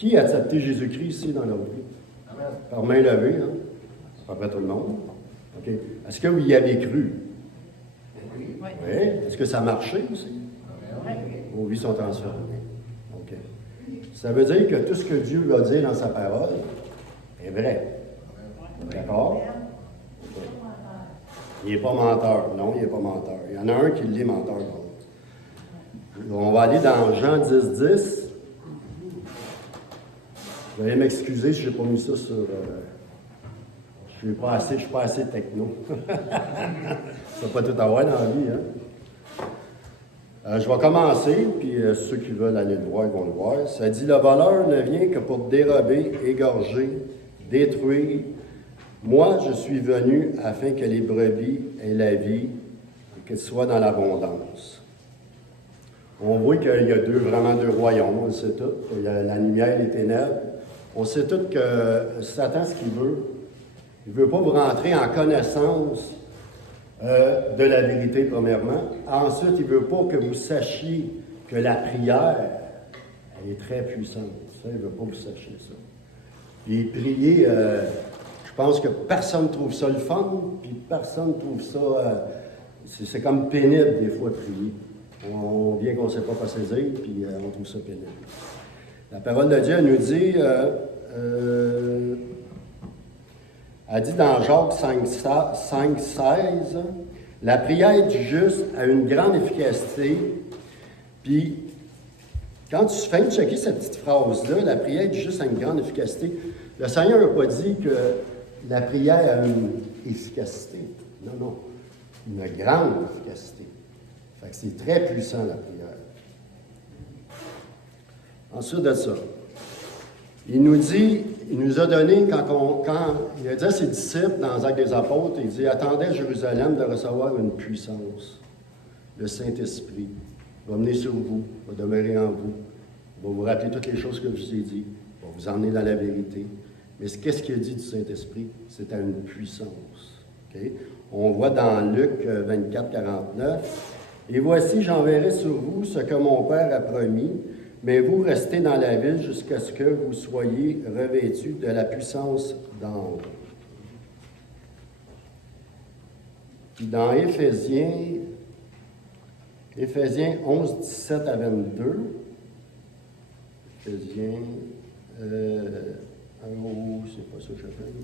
Qui a accepté Jésus-Christ ici dans leur vie? Par main levée, hein? Pas près tout le monde. OK. Est-ce que vous y avez cru? Oui. Est-ce que ça a marché aussi? Vos vies sont transformées. OK. Ça veut dire que tout ce que Dieu va dire dans sa parole est vrai. D'accord? Okay. Il n'est pas menteur. Non, il n'est pas menteur. Il y en a un qui l'est menteur. On va aller dans Jean 10:10. Vous allez m'excuser si je n'ai pas mis ça sur... je ne suis pas assez techno. Ça ne peut pas tout avoir dans la vie, hein? Je vais commencer, puis ceux qui veulent aller le voir, ils vont le voir. Ça dit, le voleur ne vient que pour dérober, égorger, détruire. Moi, je suis venu afin que les brebis aient la vie et qu'elles soient dans l'abondance. On voit qu'il y a vraiment deux royaumes, on le sait tout. Il y a la lumière et les ténèbres. On sait tout que Satan, ce qu'il veut, il ne veut pas vous rentrer en connaissance de la vérité, premièrement. Ensuite, il ne veut pas que vous sachiez que la prière, elle est très puissante. Ça, il ne veut pas que vous sachiez ça. Puis prier, je pense que personne ne trouve ça le fun, puis personne ne trouve ça... c'est comme pénible, des fois, de prier. On vient qu'on ne sait pas saisir, puis on trouve ça pénible. La parole de Dieu nous dit... elle dit dans Jacques 5:16, la prière du juste a une grande efficacité. Puis, quand tu fais checker cette petite phrase-là, la prière du juste a une grande efficacité, le Seigneur n'a pas dit que la prière a une efficacité. Non, non. Une grande efficacité. Fait que c'est très puissant, la prière. Ensuite de ça, il nous a donné, quand il a dit à ses disciples dans les Actes des Apôtres, il dit, attendez à Jérusalem de recevoir une puissance. Le Saint-Esprit va venir sur vous, va demeurer en vous, va vous rappeler toutes les choses que je vous ai dit, va vous emmener dans la vérité. Mais qu'est-ce qu'il a dit du Saint-Esprit? C'est à une puissance. Okay? On voit dans Luc 24:49, « Et voici, j'enverrai sur vous ce que mon Père a promis, mais vous restez dans la ville jusqu'à ce que vous soyez revêtus de la puissance d'en haut. » Puis dans Éphésiens 11:17 à 22, Éphésiens, c'est pas ça que j'appelle.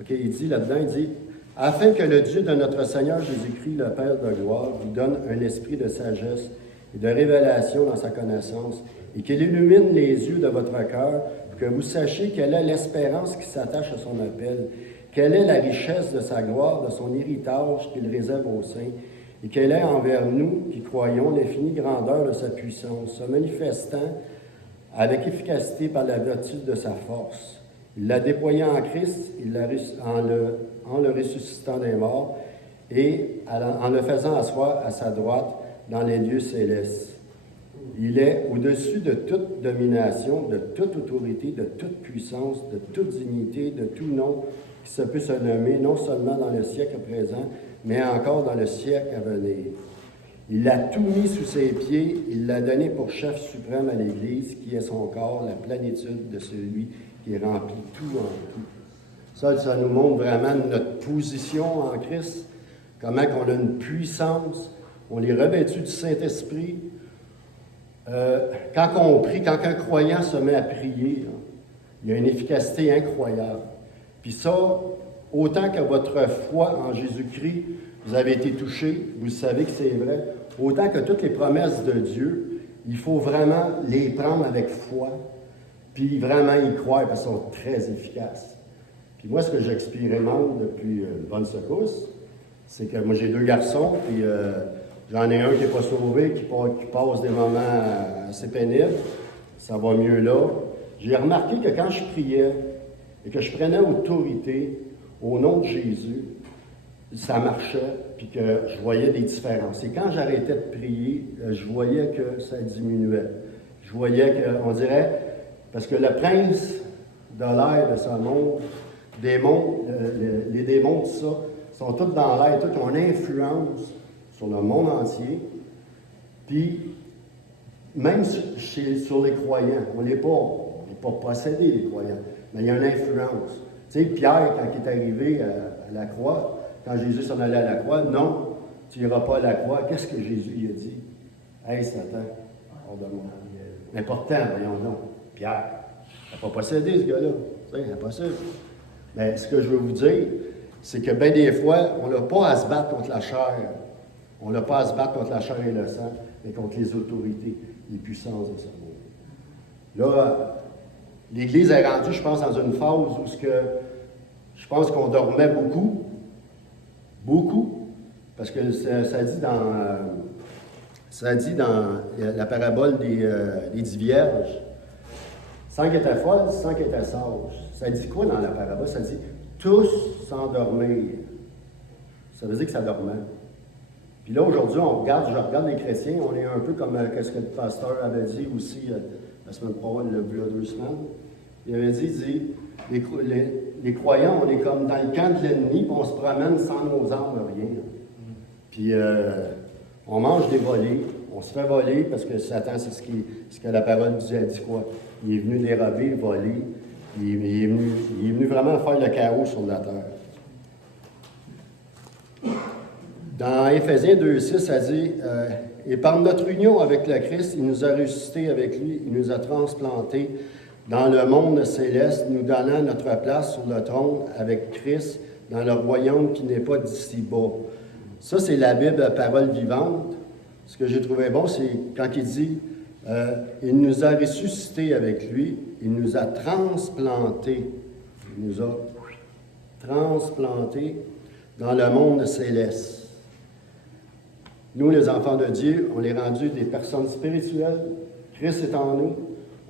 OK, il dit là-dedans, il dit, « Afin que le Dieu de notre Seigneur Jésus-Christ, le Père de gloire, vous donne un esprit de sagesse et de révélation dans sa connaissance, et qu'il illumine les yeux de votre cœur, pour que vous sachiez quelle est l'espérance qui s'attache à son appel, quelle est la richesse de sa gloire, de son héritage qu'il réserve aux saints, et quelle est envers nous qui croyons l'infinie grandeur de sa puissance, se manifestant avec efficacité par la vertu de sa force. Il l'a déployé en Christ, en le ressuscitant des morts et en le faisant asseoir à sa droite dans les lieux célestes. Il est au-dessus de toute domination, de toute autorité, de toute puissance, de toute dignité, de tout nom qui se peut se nommer, non seulement dans le siècle présent, mais encore dans le siècle à venir. Il a tout mis sous ses pieds, il l'a donné pour chef suprême à l'Église, qui est son corps, la plénitude de celui qui remplit tout en tout. Ça nous montre vraiment notre position en Christ, comment on a une puissance, on est revêtu du Saint-Esprit. Quand on prie, quand un croyant se met à prier, là, il y a une efficacité incroyable. Puis ça, autant que votre foi en Jésus-Christ, vous avez été touché, vous savez que c'est vrai, autant que toutes les promesses de Dieu, il faut vraiment les prendre avec foi, puis vraiment y croire, parce qu'elles sont très efficaces. Puis moi, ce que j'expérimente depuis une bonne secousse, c'est que moi, j'ai 2 garçons, puis j'en ai un qui n'est pas sauvé, qui passe des moments assez pénibles. Ça va mieux là. J'ai remarqué que quand je priais et que je prenais autorité au nom de Jésus, ça marchait, puis que je voyais des différences. Et quand j'arrêtais de prier, je voyais que ça diminuait. Je voyais qu'on dirait, parce que le prince de l'air de ce monde les démons, tout ça, sont tous dans l'air, tous ont une influence sur le monde entier. Puis, même sur les croyants, on n'est pas possédés, les croyants, mais il y a une influence. Tu sais, Pierre, quand il est arrivé à la croix, quand Jésus s'en allait à la croix, non, tu n'iras pas à la croix. Qu'est-ce que Jésus lui a dit? Hey, Satan, hors de moi. Mais pourtant, voyons donc, Pierre, il n'a pas possédé ce gars-là. Tu sais, impossible. Mais ce que je veux vous dire, c'est que bien des fois, on n'a pas à se battre contre la chair. On n'a pas à se battre contre la chair et le sang, mais contre les autorités, les puissances de ce monde. Là, l'Église est rendue, je pense, dans une phase où je pense qu'on dormait beaucoup, parce que ça dit dans la parabole des 10 vierges, 5 étaient folles, 5 étaient sages. Ça dit quoi dans la parabole? Ça dit tous s'endormir. Ça veut dire que ça dormait. Puis là, aujourd'hui, je regarde les chrétiens, on est un peu comme ce que le pasteur avait dit aussi la semaine prochaine, il y a 2 semaines. Il avait dit les croyants, on est comme dans le camp de l'ennemi, puis on se promène sans nos armes, rien. Puis on mange des volets, on se fait voler parce que Satan, c'est ce que la parole nous a dit quoi. Il est venu dérober, voler. Il est venu vraiment faire le chaos sur la terre. Dans Éphésiens 2,6, ça dit et par notre union avec le Christ, il nous a ressuscités avec lui, il nous a transplantés dans le monde céleste, nous donnant notre place sur le trône avec Christ dans le royaume qui n'est pas d'ici bas. Ça, c'est la Bible, parole vivante. Ce que j'ai trouvé bon, c'est quand il dit il nous a ressuscités avec lui, il nous a transplantés. Il nous a transplantés dans le monde céleste. Nous, les enfants de Dieu, on est rendus des personnes spirituelles. Christ est en nous.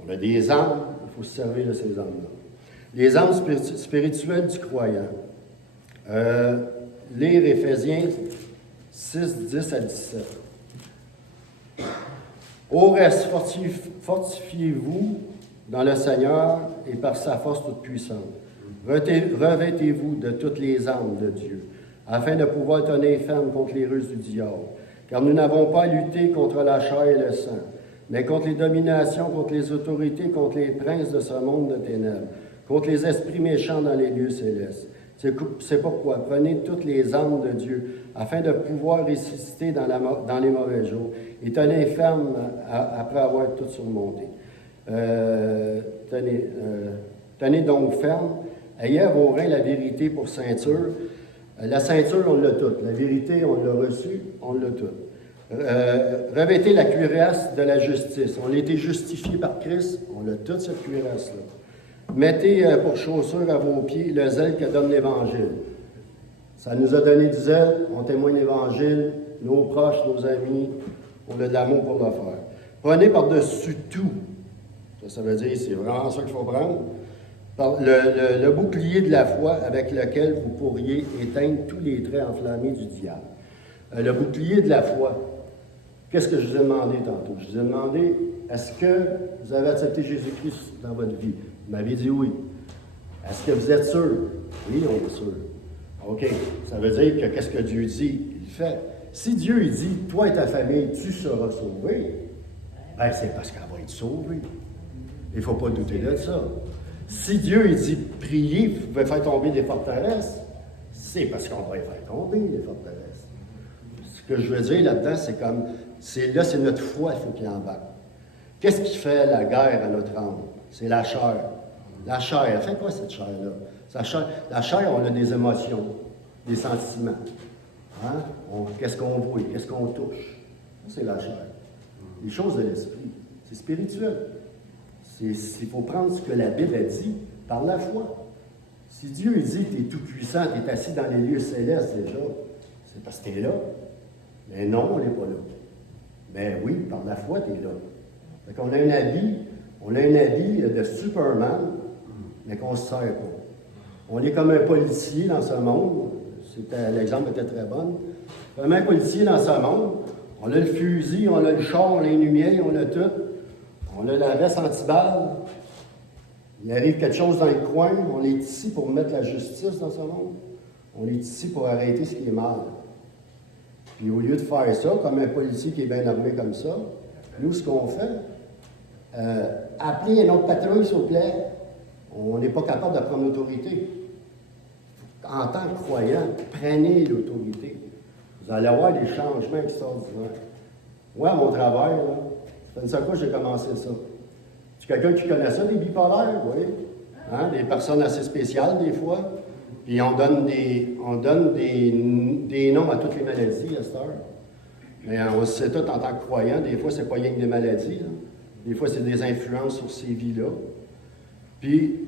On a des âmes. Il faut se servir de ces âmes-là. Les âmes spirituelles du croyant. Lire Éphésiens 6, 10 à 17. Au reste, fortifiez-vous dans le Seigneur et par sa force toute puissante. Revêtez-vous de toutes les armes de Dieu, afin de pouvoir tenir ferme contre les ruses du diable. Car nous n'avons pas à lutter contre la chair et le sang, mais contre les dominations, contre les autorités, contre les princes de ce monde de ténèbres, contre les esprits méchants dans les lieux célestes. C'est pourquoi prenez toutes les armes de Dieu, afin de pouvoir ressusciter dans les mauvais jours, et tenez ferme après avoir tout surmonté. Tenez donc ferme, ayez à vos reins la vérité pour ceinture. La ceinture, on l'a toute. La vérité, on l'a reçue, on l'a toute. Revêtez la cuirasse de la justice. On a été justifié par Christ, on a toute cette cuirasse-là. Mettez pour chaussure à vos pieds le zèle que donne l'Évangile. Ça nous a donné du zèle, on témoigne l'Évangile, nos proches, nos amis, on a de l'amour pour le faire. Prenez par-dessus tout, ça veut dire, c'est vraiment ça qu'il faut prendre, le bouclier de la foi avec lequel vous pourriez éteindre tous les traits enflammés du diable. Le bouclier de la foi, qu'est-ce que je vous ai demandé tantôt? Je vous ai demandé, est-ce que vous avez accepté Jésus-Christ dans votre vie? Vous m'avez dit oui. Est-ce que vous êtes sûr? Oui, on est sûr. OK. Ça veut dire que qu'est-ce que Dieu dit? Il fait. Si Dieu il dit, toi et ta famille, tu seras sauvé, ben c'est parce qu'elle va être sauvée. Il ne faut pas douter de ça. Si Dieu il dit, priez, vous pouvez faire tomber des forteresses, c'est parce qu'on va les faire tomber, les forteresses. Ce que je veux dire là-dedans, c'est notre foi, il faut qu'il embarque. Qu'est-ce qui fait la guerre à notre âme? C'est la chair. La chair, elle fait quoi cette chair-là? La chair, on a des émotions, des sentiments. Hein? Qu'est-ce qu'on voit? Qu'est-ce qu'on touche? Ça, c'est la chair. Les choses de l'esprit. C'est spirituel. Il faut prendre ce que la Bible a dit par la foi. Si Dieu dit que tu es tout-puissant, tu es assis dans les lieux célestes déjà, c'est parce que tu es là. Mais non, on n'est pas là. Mais oui, par la foi, tu es là. Donc on a un habit de Superman, mais qu'on ne se sert pas. On est comme un policier dans ce monde. L'exemple était très bon. Comme un policier dans ce monde, on a le fusil, on a le char, on a les lumières, on a tout. On a la veste anti-balle, Il arrive quelque chose dans le coin, on est ici pour mettre la justice dans ce monde. On est ici pour arrêter ce qui est mal. Puis au lieu de faire ça, comme un policier qui est bien armé comme ça, nous, ce qu'on fait, appelez une autre patrouille, s'il vous plaît. On n'est pas capable de prendre l'autorité. En tant que croyant, prenez l'autorité. Vous allez avoir des changements extraordinaires. Moi, à mon travail, là, c'est une seule fois que j'ai commencé ça. Tu es quelqu'un qui connaît ça, des bipolaires, oui. Hein? Des personnes assez spéciales, des fois. Puis on donne des noms à toutes les maladies à cette heure. Mais on sait tout en tant que croyant, des fois, c'est pas rien que des maladies. Là. Des fois, c'est des influences sur ces vies-là. Puis,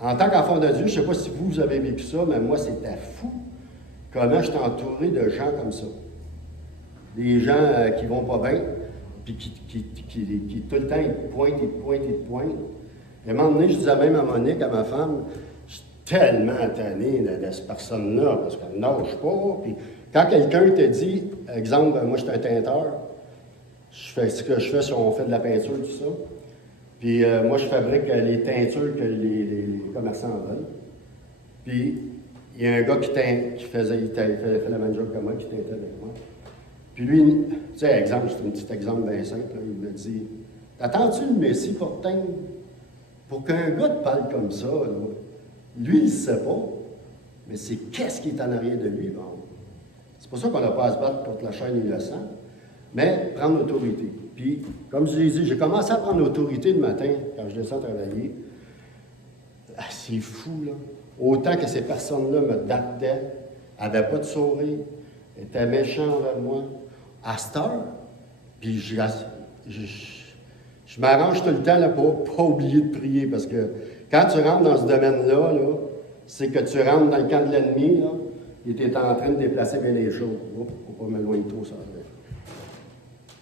en tant qu'enfant de Dieu, je ne sais pas si vous avez vécu ça, mais moi, c'était fou comment je suis entouré de gens comme ça. Des gens qui vont pas bien, puis qui tout le temps, ils te pointent. Et à un moment donné, je disais même à Monique, à ma femme, je suis tellement tanné de cette personne-là, parce qu'elle ne nage pas. Puis quand quelqu'un te dit, exemple, moi, je suis un teinteur, je fais ce que je fais, on fait de la peinture, tout ça. Puis moi, je fabrique les teintures que les commerçants veulent. Puis il y a un gars qui fait la même job que moi, qui teintait avec moi. Puis lui, tu sais, exemple, c'est un petit exemple bien simple, là, il me dit, t'attends-tu le Messie pour teindre? Pour qu'un gars te parle comme ça, là, lui, il ne sait pas, mais c'est qu'est-ce qui est en arrière de lui. Bon. C'est pour ça qu'on n'a pas à se battre contre la chaîne et le sang, mais prendre l'autorité. Puis, comme je l'ai dit, j'ai commencé à prendre l'autorité le matin, quand je descends travailler. Ah, c'est fou, là. Autant que ces personnes-là me dataient, n'avaient pas de sourire, étaient méchants envers moi. À cette heure, puis je m'arrange tout le temps là, pour ne pas oublier de prier, parce que quand tu rentres dans ce domaine-là, là, c'est que tu rentres dans le camp de l'ennemi, là, et tu es en train de déplacer bien les choses. Oups, faut pas m'éloigner trop, ça.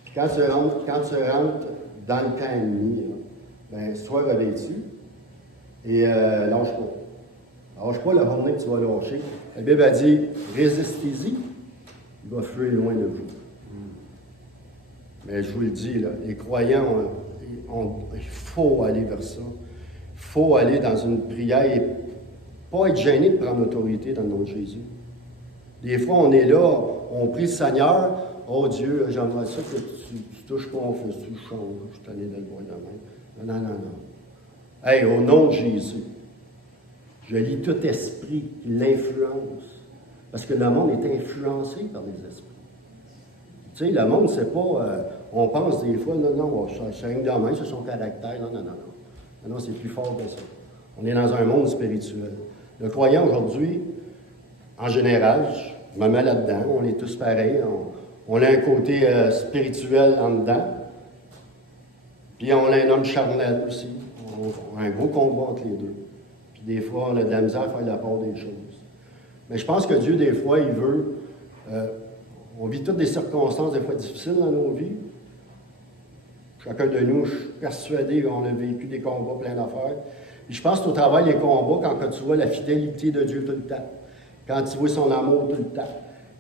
Puis quand tu rentres dans le camp ennemi, là, ben, sois revêtu et lâche pas. Lâche pas la journée que tu vas lâcher. La Bible a dit, résistez-y, il va fuir loin de vous. Mais je vous le dis, là, les croyants, il faut aller vers ça. Il faut aller dans une prière et pas être gêné de prendre l'autorité dans le nom de Jésus. Des fois, on est là, on prie le Seigneur. Oh Dieu, j'aimerais ça que tu touches pas mon fils, tu le changes. Je suis allé de le voir demain. Non. Hey, au nom de Jésus, je lis tout esprit qui l'influence. Parce que le monde est influencé par les esprits. Tu sais, le monde, c'est pas. On pense des fois, non, c'est rien de main, c'est son caractère. Non, c'est plus fort que ça. On est dans un monde spirituel. Le croyant aujourd'hui, en général, je me mets là-dedans, on est tous pareils. On a un côté spirituel en dedans. Puis on a un homme charnel aussi. On a un gros combat entre les deux. Puis des fois, on a de la misère à faire la part des choses. Mais je pense que Dieu, des fois, il veut. On vit toutes des circonstances, des fois difficiles dans nos vies. Chacun de nous, je suis persuadé qu'on a vécu des combats plein d'affaires. Puis je pense qu'au travail des combats, quand tu vois la fidélité de Dieu tout le temps, quand tu vois son amour tout le temps,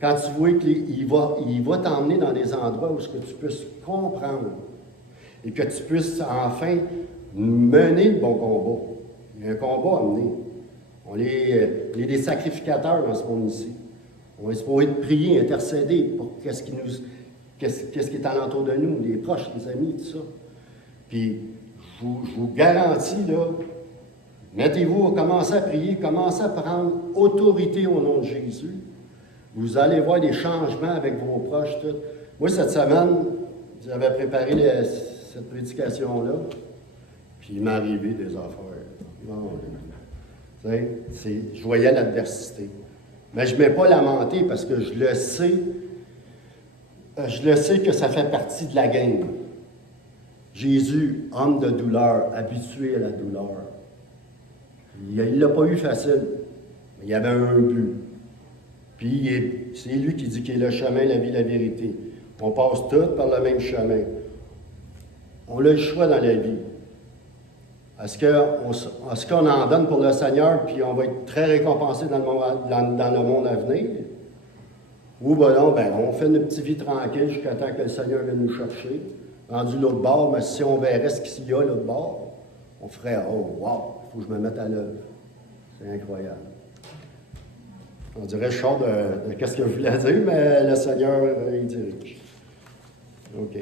quand tu vois qu'il va t'emmener dans des endroits où que tu puisses comprendre et que tu puisses enfin mener le bon combat. Il y a un combat à mener. On est des sacrificateurs dans ce monde ici. On est supposé prier, intercéder pour qu'est-ce qui est alentour de nous, les proches, les amis, tout ça. Puis, je vous garantis, là, mettez-vous, commencez à prier, commencez à prendre autorité au nom de Jésus. Vous allez voir des changements avec vos proches, tout. Moi, cette semaine, j'avais préparé cette prédication-là, puis il m'est arrivé des affaires. Non, je voyais l'adversité. Mais je ne mets pas lamenter parce que je le sais que ça fait partie de la game. Jésus, homme de douleur, habitué à la douleur. Il ne l'a pas eu facile, mais il y avait un but. Puis c'est lui qui dit qu'il est le chemin, la vie, la vérité. On passe tous par le même chemin. On a le choix dans la vie. Est-ce qu'on en donne pour le Seigneur, puis on va être très récompensé dans le monde à venir? Ou on fait notre petite vie tranquille jusqu'à temps que le Seigneur vienne nous chercher. Rendu l'autre bord, mais si on verrait ce qu'il y a l'autre bord, on ferait « Oh, wow, il faut que je me mette à l'œuvre. » C'est incroyable. On dirait, je sors de qu'est-ce que je voulais dire, mais le Seigneur, il dirige. OK.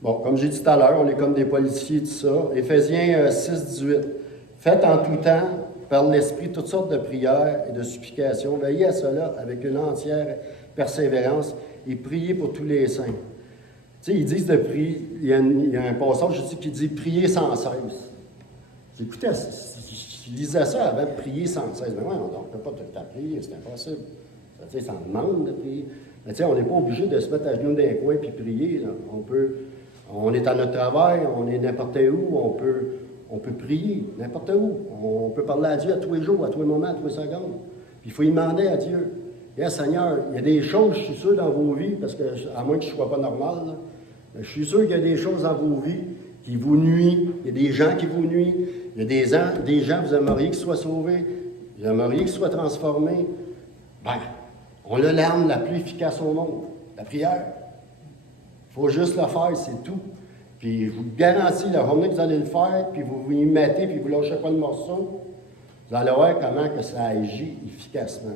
Bon, comme j'ai dit tout à l'heure, on est comme des policiers, tout ça. Éphésiens 6, 18. Faites en tout temps, par l'Esprit, toutes sortes de prières et de supplications. Veillez à cela avec une entière persévérance et priez pour tous les saints. Tu sais, ils disent de prier. Il y a un passage ici qui dit prier sans cesse. Écoutez, je lisais ça avant de prier sans cesse. Mais ouais, on ne peut pas tout le temps prier, c'est impossible. Ça demande de prier. Mais tu sais, on n'est pas obligé de se mettre à genoux dans un coin et prier. Là. On est à notre travail, on est n'importe où, on peut prier n'importe où. On peut parler à Dieu à tous les jours, à tous les moments, à tous les secondes. Puis il faut y demander à Dieu. Bien, Seigneur, il y a des choses, je suis sûr, dans vos vies, parce que, à moins que je ne sois pas normal, là, je suis sûr qu'il y a des choses dans vos vies qui vous nuisent. Il y a des gens qui vous nuisent. Il y a des gens, vous aimeriez qu'ils soient sauvés. Vous aimeriez qu'ils soient transformés. Ben, on a l'arme la plus efficace au monde, la prière. Il faut juste le faire, c'est tout. Puis je vous garantis, la journée que vous allez le faire, puis vous y mettez, puis vous ne lâchez pas le morceau, vous allez voir comment que ça agit efficacement.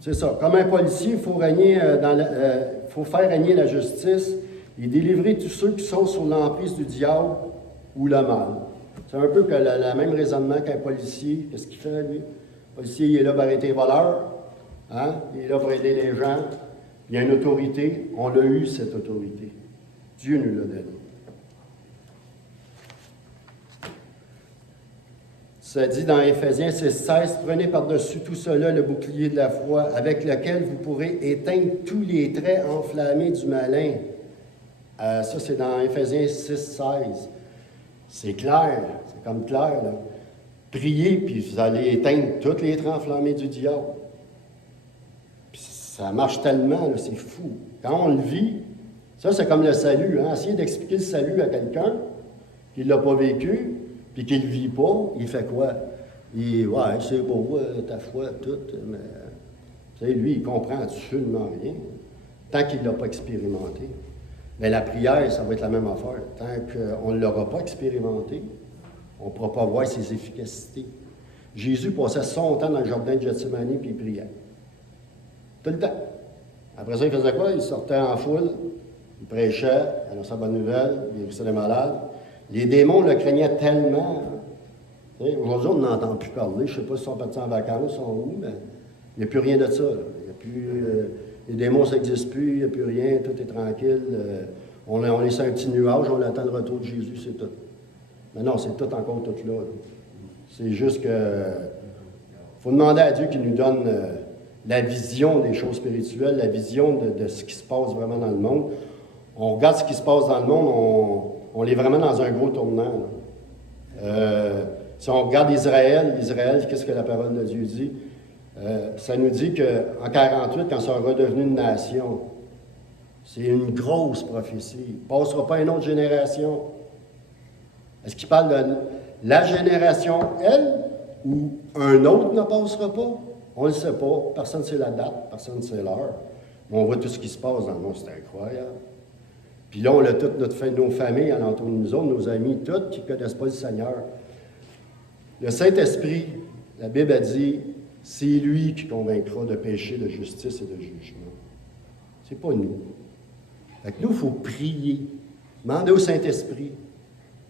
C'est ça. Comme un policier, il faut faire régner la justice et délivrer tous ceux qui sont sous l'emprise du diable ou le mal. C'est un peu que le même raisonnement qu'un policier. Qu'est-ce qu'il fait, lui? Le policier, il est là pour arrêter les voleurs. Hein? Il est là pour aider les gens. Il y a une autorité. On l'a eu, cette autorité. Dieu nous l'a donné. Ça dit dans Éphésiens 6,16, « Prenez par-dessus tout cela le bouclier de la foi, avec lequel vous pourrez éteindre tous les traits enflammés du malin. » Ça, c'est dans Éphésiens 6,16. C'est clair, c'est comme clair, là. Priez, puis vous allez éteindre tous les traits enflammés du diable. Puis ça marche tellement, là, c'est fou. Quand on le vit, ça, c'est comme le salut. Hein? Essayez d'expliquer le salut à quelqu'un qui ne l'a pas vécu, puis qui ne le vit pas, il fait quoi? Ouais, c'est beau, ta foi, tout, mais tu sais, lui, il comprend absolument rien, tant qu'il ne l'a pas expérimenté. Mais la prière, ça va être la même affaire. Tant qu'on ne l'aura pas expérimenté, on ne pourra pas voir ses efficacités. Jésus passait son temps dans le jardin de Gethsémani, puis il priait. Tout le temps. Après ça, il faisait quoi? Il sortait en foule, il prêchait, annonçait la bonne nouvelle, il guérissait les malades. Les démons le craignaient tellement. Aujourd'hui, on n'entend plus parler. Je ne sais pas s'ils sont partis en vacances, sont où, mais il n'y a plus rien de ça. Il n'y a plus, les démons, ça n'existe plus, il n'y a plus rien, tout est tranquille. On est sur un petit nuage, on attend le retour de Jésus, c'est tout. Mais non, c'est tout encore tout là. C'est juste que faut demander à Dieu qu'il nous donne la vision des choses spirituelles, la vision de ce qui se passe vraiment dans le monde. On regarde ce qui se passe dans le monde, on est vraiment dans un gros tournant. Si on regarde Israël, qu'est-ce que la parole de Dieu dit? Ça nous dit qu'en 48, quand ça sera devenu une nation, c'est une grosse prophétie. Il ne passera pas à une autre génération. Est-ce qu'il parle de la génération, elle, ou un autre ne passera pas? On ne le sait pas. Personne ne sait la date, personne ne sait l'heure. Mais on voit tout ce qui se passe dans le monde, c'est incroyable. Puis là, on a toutes nos familles alentour de nous autres, nos amis, toutes qui ne connaissent pas le Seigneur. Le Saint-Esprit, la Bible a dit, c'est lui qui convaincra de péché, de justice et de jugement. C'est pas nous. Fait que nous, il faut prier. Demander au Saint-Esprit.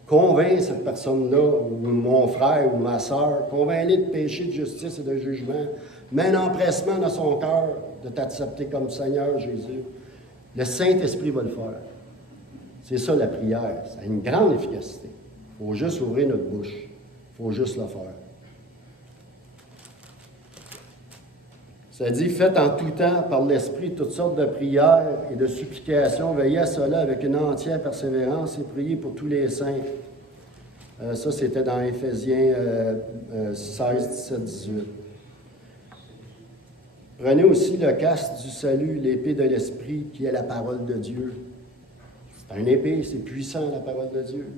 Convainc cette personne-là, ou mon frère ou ma sœur, convainc-les de péché, de justice et de jugement. Mets un empressement dans son cœur de t'accepter comme Seigneur Jésus. Le Saint-Esprit va le faire. C'est ça la prière. Ça a une grande efficacité. Il faut juste ouvrir notre bouche. Il faut juste le faire. Ça dit, faites en tout temps par l'Esprit toutes sortes de prières et de supplications. Veillez à cela avec une entière persévérance et priez pour tous les saints. Ça, c'était dans Éphésiens 16, 17, 18. Prenez aussi le casque du salut, l'épée de l'Esprit, qui est la parole de Dieu. C'est une épée, c'est puissant, la parole de Dieu.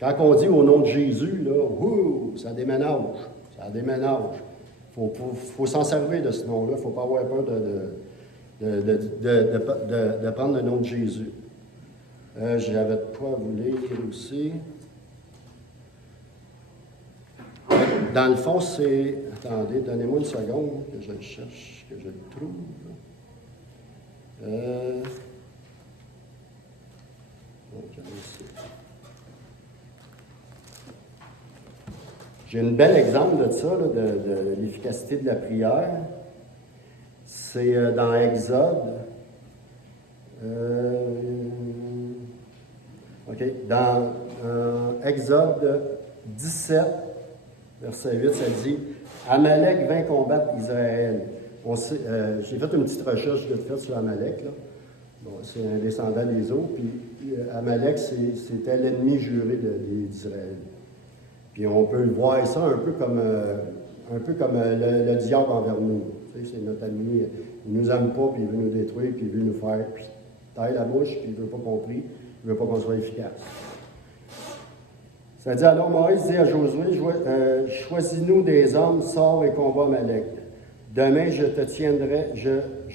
Quand on dit au nom de Jésus, là, ça déménage. Ça déménage. Il faut s'en servir de ce nom-là. Il ne faut pas avoir peur de prendre le nom de Jésus. J'avais de quoi vous lire aussi. Dans le fond, c'est... Attendez, donnez-moi une seconde que je le cherche, que je le trouve. J'ai un bel exemple de ça, là, de l'efficacité de la prière. C'est dans Exode. Dans Exode 17, verset 8, ça dit « Amalek vint combattre Israël. » J'ai fait une petite recherche de fait sur Amalek. Là. Bon, c'est un descendant des eaux. Puis Amalek, c'était l'ennemi juré d'Israël. Puis on peut voir ça un peu comme le diable envers nous. Tu sais, c'est notre ami. Il ne nous aime pas, puis il veut nous détruire, puis il veut nous faire tailler la bouche, puis il ne veut pas qu'on prie, il ne veut pas qu'on soit efficace. Ça dit alors Moïse dit à Josué, choisis-nous des hommes, sors et combat Amalek. Demain, je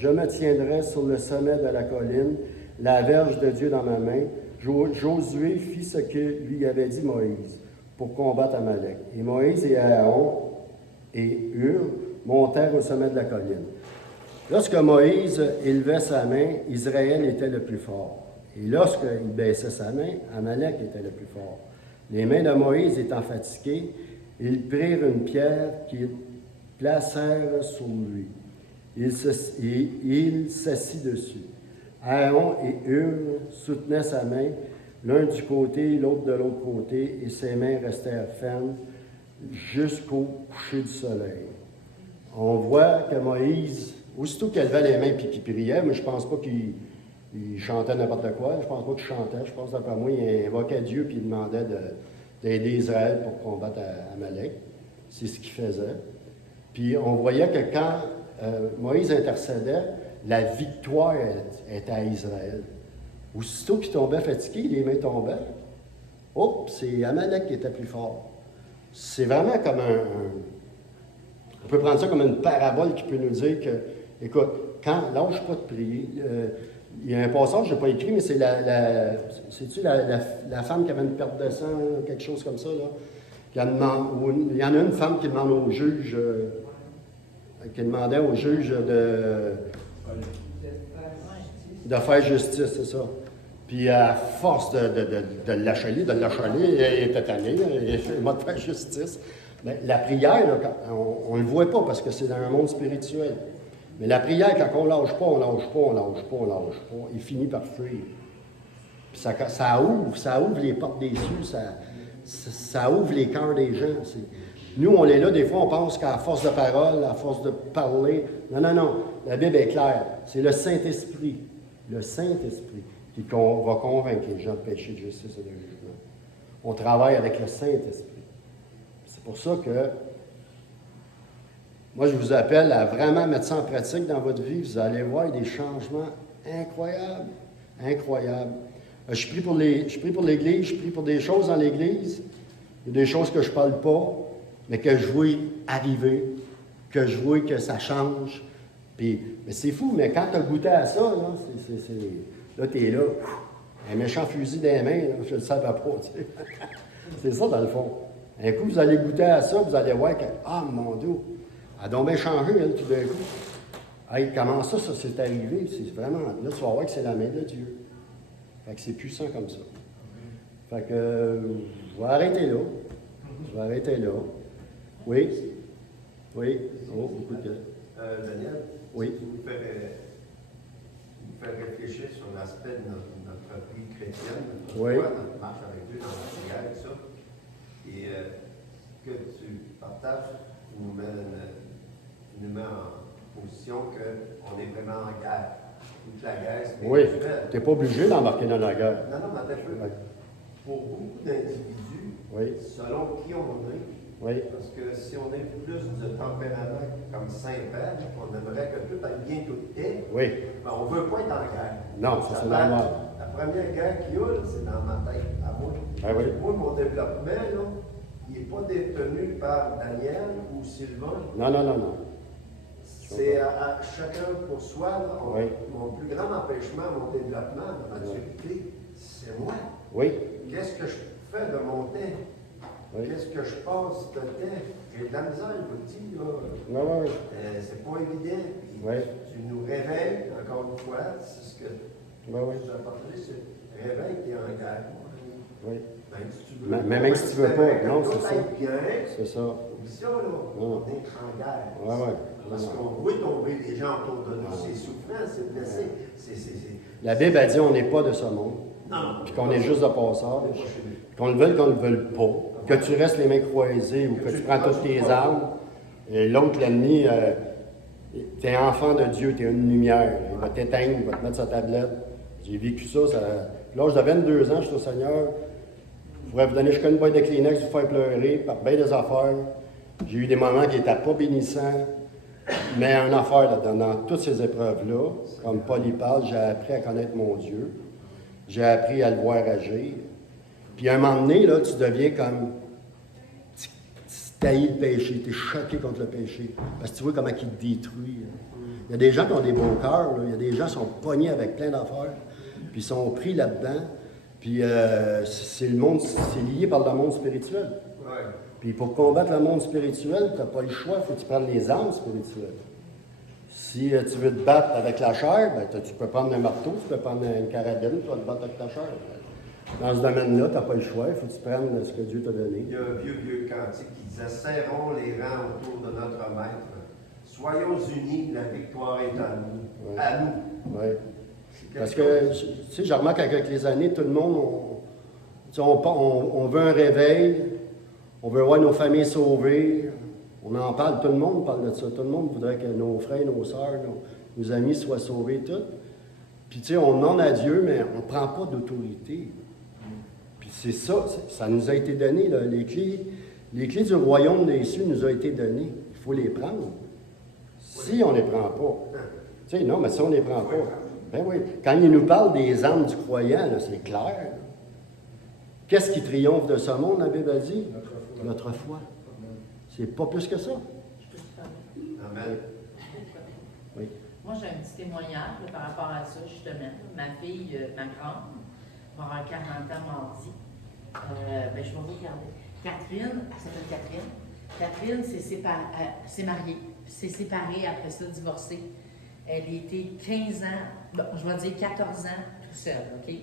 me tiendrai sur le sommet de la colline, la verge de Dieu dans ma main. Josué fit ce que lui avait dit Moïse pour combattre Amalek. Et Moïse et Aaron et Hur montèrent au sommet de la colline. Lorsque Moïse élevait sa main, Israël était le plus fort. Et lorsqu'il baissait sa main, Amalek était le plus fort. Les mains de Moïse étant fatiguées, ils prirent une pierre qu'ils placèrent sur lui. Il s'assit dessus. Aaron et Hur soutenaient sa main, l'un du côté, l'autre de l'autre côté, et ses mains restèrent fermes jusqu'au coucher du soleil. On voit que Moïse, aussitôt qu'il levait les mains et qu'il priait, mais je ne pense pas qu'il chantait n'importe quoi, je ne pense pas qu'il chantait, je pense d'après moi, il invoquait Dieu et il demandait d'aider Israël pour combattre Amalek. C'est ce qu'il faisait. Puis on voyait que quand Moïse intercédait, la victoire était à Israël. Aussitôt qu'il tombait fatigué, les mains tombaient. C'est Amalek qui était plus fort. C'est vraiment comme on peut prendre ça comme une parabole qui peut nous dire que, écoute, lâche pas de prier. Il y a un passage, je n'ai pas écrit, mais c'est c'est-tu la femme qui avait une perte de sang, quelque chose comme ça, là? Il y en a une femme qui demande au juge, qui demandait au juge de faire justice, c'est ça. Puis à force de l'achaler, elle était tannée, il m'a faire justice. Mais la prière, là, on ne le voit pas parce que c'est dans un monde spirituel. Mais la prière, quand on ne lâche pas, il finit par fuir. Puis ça ouvre les portes des cieux, ça ouvre les cœurs des gens. Nous, on est là, des fois, on pense qu'à force de parole, à force de parler. Non. La Bible est claire. C'est le Saint-Esprit. Le Saint-Esprit qui va convaincre les gens de péché, de justice et de jugement. On travaille avec le Saint-Esprit. C'est pour ça que moi, je vous appelle à vraiment mettre ça en pratique dans votre vie. Vous allez voir des changements incroyables. Incroyables. Je prie pour l'Église, je prie pour des choses dans l'Église. Il y a des choses que je ne parle pas, mais que je vois arriver, que je vois que ça change. Mais c'est fou, mais quand tu as goûté à ça, là, tu es là, un méchant fusil dans les mains, là, je ne le savais pas. Tu sais. C'est ça, dans le fond. Un coup, vous allez goûter à ça, vous allez voir que, mon Dieu, elle a donc bien changé, elle, tout d'un coup. Hey, comment ça c'est arrivé? C'est vraiment, là, tu vas voir que c'est la main de Dieu. Fait que c'est puissant comme ça. Fait que, je vais arrêter là. Oui? Beaucoup de... Daniel, oui. vous faire réfléchir sur l'aspect de notre vie chrétienne, notre foi, notre marche avec Dieu dans la prière et ça. Et que tu partages, tu nous mets en position qu'on est vraiment en guerre. Toute la guerre spirituelle. Tu n'es pas obligé d'embarquer dans la guerre. Non, mais attends, pour beaucoup d'individus, selon qui on est, parce que si on est plus de tempérament comme Saint-Père, on aimerait que tout aille bien, tout est, mais on ne veut pas être en guerre. Non, ça c'est normal. La première guerre qu'il y a, c'est dans ma tête, à moi. Moi, mon développement, là, il n'est pas détenu par Daniel ou Sylvain. Non. C'est à chacun pour soi. Oui. Mon plus grand empêchement, mon développement, ma maturité, c'est moi. Oui. Qu'est-ce que je fais de mon temps? Oui. Qu'est-ce que je passe de temps? J'ai de la misère, je vous le dis. Là. Oui, oui. C'est pas évident. Puis Oui. tu nous réveilles, encore une fois, c'est ce que Oui, oui. je vous ai partagé, c'est réveil qui est en guerre. Oui. Même si tu veux. Mais même si tu veux pas, non, c'est ça. Bien, C'est ça. oublie ça, là. Non. On est en guerre. Oui, oui. Parce qu'on voit tomber des gens autour de nous. C'est souffrant, c'est blessé. La Bible a dit on n'est pas de ce monde. Non, non. Puis qu'on est juste de passage. Qu'on le veuille, qu'on ne le veuille pas. Que tu restes les mains croisées ou que tu prends toutes tes armes. Et l'autre, l'ennemi, tu es enfant de Dieu, tu es une lumière. Il va t'éteindre, il va te mettre sa tablette. J'ai vécu ça. L'âge de 22 ans, je suis au Seigneur. Je pourrais vous donner jusqu'à une boîte de Kleenex, vous faire pleurer, par bien des affaires. J'ai eu des moments qui n'étaient pas bénissants. Mais une affaire, là, dans toutes ces épreuves-là, comme Paul y parle, j'ai appris à connaître mon Dieu. J'ai appris à le voir agir. Puis à un moment donné, là, tu deviens comme... Tu haïs le péché, tu es choqué contre le péché. Parce que tu vois comment il te détruit. Là. Il y a des gens qui ont des beaux cœurs, là. Il y a des gens qui sont pognés avec plein d'affaires, puis ils sont pris là-dedans. Puis c'est lié par le monde spirituel. Ouais. Puis pour combattre le monde spirituel, tu n'as pas le choix, il faut que tu prennes les armes spirituelles. Si tu veux te battre avec la chair, ben, tu peux prendre un marteau, tu peux prendre une carabine, tu vas te battre avec ta chair. Dans ce domaine-là, tu n'as pas le choix, il faut que tu prennes ce que Dieu t'a donné. Il y a un vieux cantique qui disait « Serrons les rangs autour de notre maître. Soyons unis, la victoire est à nous. » Ouais. À nous. Oui. Parce que, tu sais, je remarque qu'avec les années, tout le monde, on veut un réveil, on veut voir nos familles sauvées. On en parle, tout le monde parle de ça. Tout le monde voudrait que nos frères, nos sœurs, nos amis soient sauvés, tout. Puis, tu sais, on demande à Dieu, mais on ne prend pas d'autorité. Puis c'est ça, ça nous a été donné, là. Les clés du royaume des cieux nous ont été données. Il faut les prendre. Si on ne les prend pas. Tu sais, non, mais si on ne les prend pas. Ben oui. Quand il nous parle des armes du croyant, là, c'est clair. Qu'est-ce qui triomphe de ce monde, la Bible a dit? Notre foi. C'est pas plus que ça. Amen. Oui. Moi, j'ai un petit témoignage là, par rapport à ça, justement. Ma fille, ma grande, va avoir 40 ans mardi. Ben, je vais vous regarder. Catherine, elle s'appelle Catherine. Catherine s'est mariée, s'est séparée, après ça, divorcée. Elle était 15 ans, bon, je vais dire 14 ans, tout seul, OK?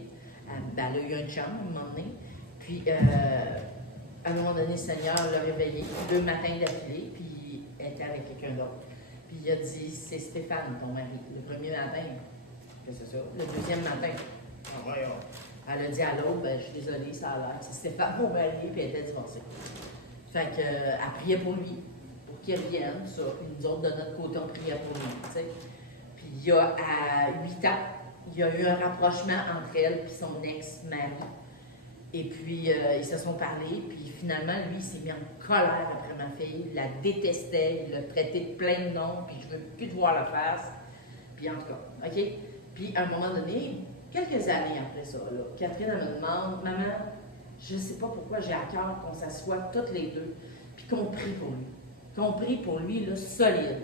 Ben, elle a eu un chum, à un moment donné. Puis, à un moment donné, le Seigneur l'a réveillée 2 matins d'affilée, puis elle était avec quelqu'un d'autre. Puis il a dit, c'est Stéphane, ton mari. Le premier matin, qu'est-ce que c'est ça? Le deuxième matin, elle a dit à l'autre, ben, je suis désolée, ça a l'air, c'est Stéphane, mon mari, puis elle était divorcée. Fait qu'elle priait pour lui, pour qu'il revienne, ça. Puis nous autres, de notre côté, on priait pour lui, tu sais. Puis il y a, à 8 ans, il y a eu un rapprochement entre elle et son ex-mari. Et puis, ils se sont parlé, puis finalement, lui, il s'est mis en colère après ma fille, il la détestait, il l'a traité de plein de noms, puis je ne veux plus te voir la face. Puis en tout cas, OK? Puis à un moment donné, quelques années après ça, là, Catherine, elle me demande, « Maman, je ne sais pas pourquoi j'ai à cœur qu'on s'assoie toutes les deux, puis qu'on prie pour lui. Qu'on prie pour lui, là, solide. »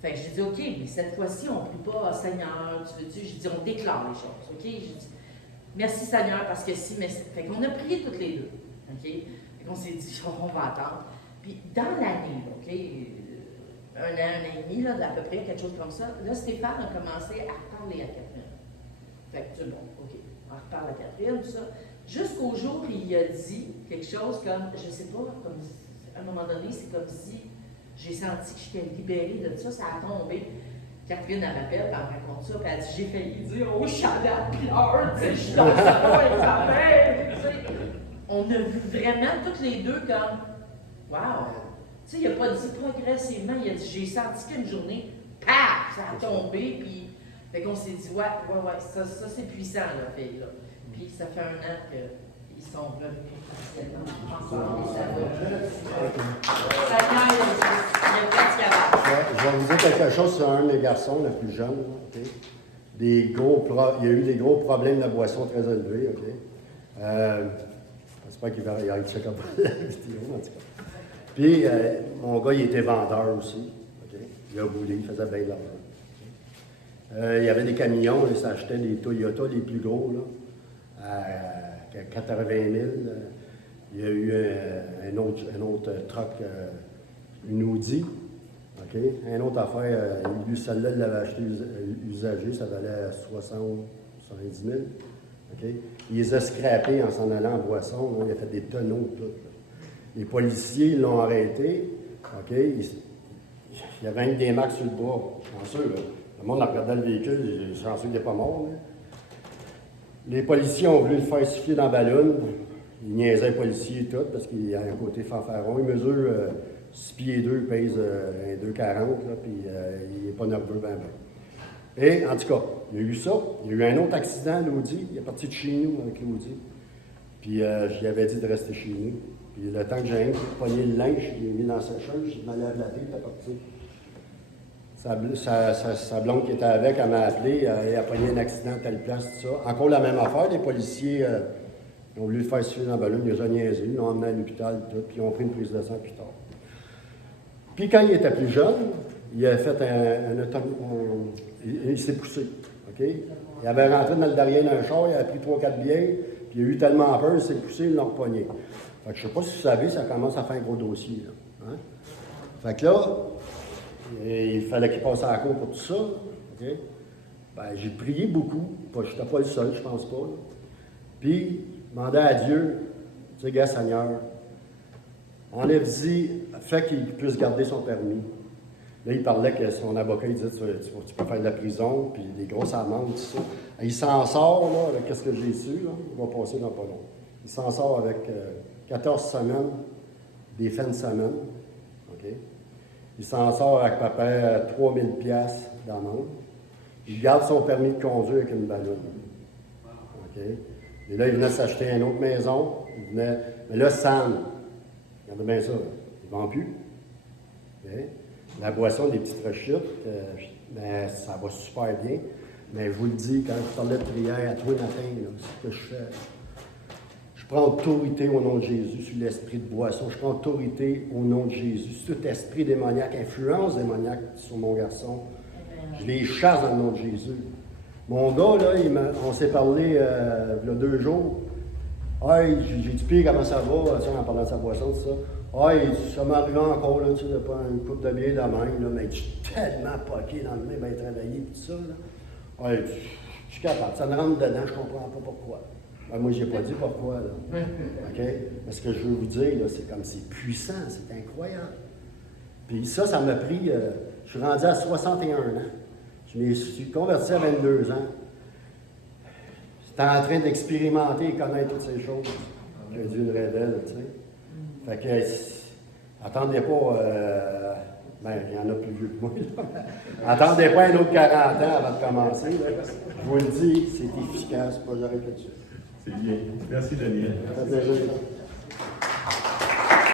Fait que j'ai dit, OK, mais cette fois-ci, on ne prie pas, Seigneur, tu veux-tu? J'ai dit, on déclare les choses, OK? J'ai dit, merci Seigneur, parce que si, mais... Fait qu'on a prié toutes les deux, OK? Fait qu'on s'est dit, on va attendre. Puis dans l'année, OK, un an et demi, là, d'à peu près, quelque chose comme ça, là, Stéphane a commencé à parler à Catherine. Fait que tu bon, OK, on reparle à Catherine, tout ça. Jusqu'au jour où il a dit quelque chose comme, je sais pas, comme à un moment donné, c'est comme si j'ai senti que j'étais libérée de ça, ça a tombé. Catherine, elle m'appelle, elle me raconte ça, puis elle dit, j'ai failli dire, oh, Chantal pleure, tu sais, je suis dans le salon avec ma mère, tu sais. On a vu vraiment toutes les deux comme, wow! Tu sais, il n'a pas dit progressivement, il a dit, j'ai senti qu'une journée, paf, ça a tombé, puis, fait qu'on s'est dit, ouais, ça c'est puissant, la fille, là. Puis ça fait 1 an qu'ils sont revenus partiellement ensemble, et ça va. Chacun, il a fait ce qu'il avait. Je vais vous dire quelque chose sur un de mes garçons, le plus jeune. Okay? Il y a eu des gros problèmes de boisson très élevés. Okay? J'espère qu'il va y check up la vidéo, en tout cas. Puis, mon gars, il était vendeur aussi. Okay? Il a roulé, il faisait bien de l'argent. Il y avait des camions, ils s'achetaient des Toyota les plus gros, là, à 80 000. Il y a eu un autre truck, une Audi. OK? Une autre affaire, lui, celle-là, il l'avait acheté usagé, ça valait 70 000. OK? Il les a scrappés en s'en allant en boisson. Là, il a fait des tonneaux, tout. Les policiers l'ont arrêté. OK? Il y avait des marques sur le bras. Chanceux, là. Le monde regardait le véhicule, il est chanceux qu'il n'est pas mort. Là. Les policiers ont voulu le faire siffler dans la ballonne. Il niaisait les policiers et tout, parce qu'il a un côté fanfaron. Il mesure 6 pieds 2, il pèse 2,40, puis il n'est pas nerveux, ben. Et, en tout cas, il y a eu ça. Il y a eu un autre accident, l'Audi. Il est parti de chez nous avec l'Audi. Puis, je lui avais dit de rester chez nous. Puis, le temps que j'ai pogné le linge, je l'ai mis dans la sécheuse, je m'allais la tête, il est parti. Sa blonde qui était avec, elle m'a appelé, elle a pogné un accident à telle place, tout ça. Encore la même affaire, les policiers ont voulu le faire suivre dans la ballon, ils ont niaisé, ils l'ont emmené à l'hôpital, tout, puis ils ont pris une prise de sang plus tard. Puis quand il était plus jeune, il a fait il s'est poussé, OK? Il avait rentré dans le derrière d'un char, il a pris 3-4 billets, puis il a eu tellement peur, il s'est poussé, ils l'ont repogné. Fait que je ne sais pas si vous savez, ça commence à faire un gros dossier, là. Hein? Fait que là, il fallait qu'il passe à la cour pour tout ça. Okay? Ben, j'ai prié beaucoup. Je n'étais pas le seul, je pense pas. Là. Puis, demandais à Dieu, tu sais, gars, Seigneur, enlève-y, fait qu'il puisse garder son permis. Là, il parlait que son avocat, il disait, tu peux faire de la prison, puis des grosses amendes, tout ça. Et il s'en sort, là, avec ce que j'ai su, là, il va passer dans pas long. Il s'en sort avec 14 semaines, des fins de semaine. OK? Il s'en sort avec à peu près 3 000 $ d'amende. Il garde son permis de conduire avec une ballonne. OK? Et là, il venait s'acheter une autre maison. Mais là, Sam, regardez bien ça, il ne vend plus. Okay? La boisson, des petites rechutes, ben, ça va super bien. Mais je vous le dis, quand je parlais de prière à tous les matins, ce que je fais, je prends autorité au nom de Jésus sur l'esprit de boisson. Je prends autorité au nom de Jésus sur tout esprit démoniaque, influence démoniaque sur mon garçon. Je les chasse dans le nom de Jésus. Mon gars, là, on s'est parlé il y a 2 jours. Ah, j'ai dit, pire, comment ça va? En parlant de sa boisson, tout ça. Ah, ça m'arrive encore, là, tu sais, de prendre une coupe de bière de même, là, mais je suis tellement poqué dans le nez, bien travaillé, tout ça, là. Ah, je suis capable. Ça me rentre dedans, je comprends pas pourquoi. Ben, moi, je n'ai pas dit pourquoi, là. OK? Mais ce que je veux vous dire, là, c'est comme c'est puissant, c'est incroyable. Puis ça m'a pris, je suis rendu à 61 ans. Je me suis converti à 22 ans. J'étais en train d'expérimenter et connaître toutes ces choses que Dieu me révèle, tu sais. Fait que, attendez pas, ben, il y en a plus vieux que moi, là. Attendez pas un autre 40 ans avant de commencer, là. Je vous le dis, c'est efficace, pas j'arrête là-dessus. C'est bien. Merci, Daniel. Ça fait plaisir.